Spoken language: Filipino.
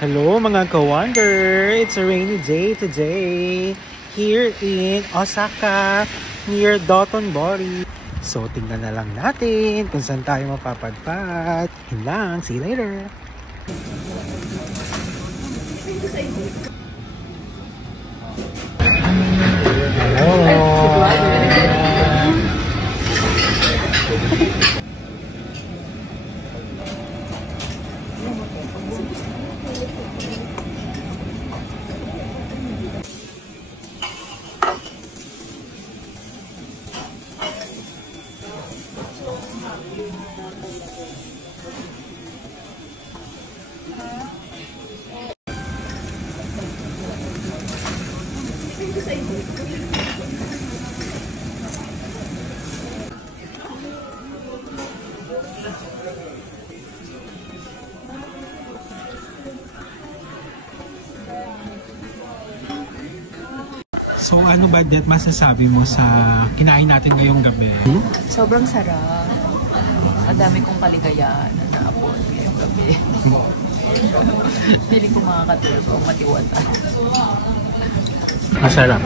Hello mga ka-wonder! It's a rainy day today here in Osaka near Dotonbori. So tingnan na lang natin kung saan tayo mapapadpad. Yun lang, see you later! So ano ba, Det, masasabi mo sa kinain natin ngayong gabi? Sobrang sarap. Ang dami kong kaligayahan na naabot ngayong gabi. Pili ko makakatulog o matiwasa. Masarap.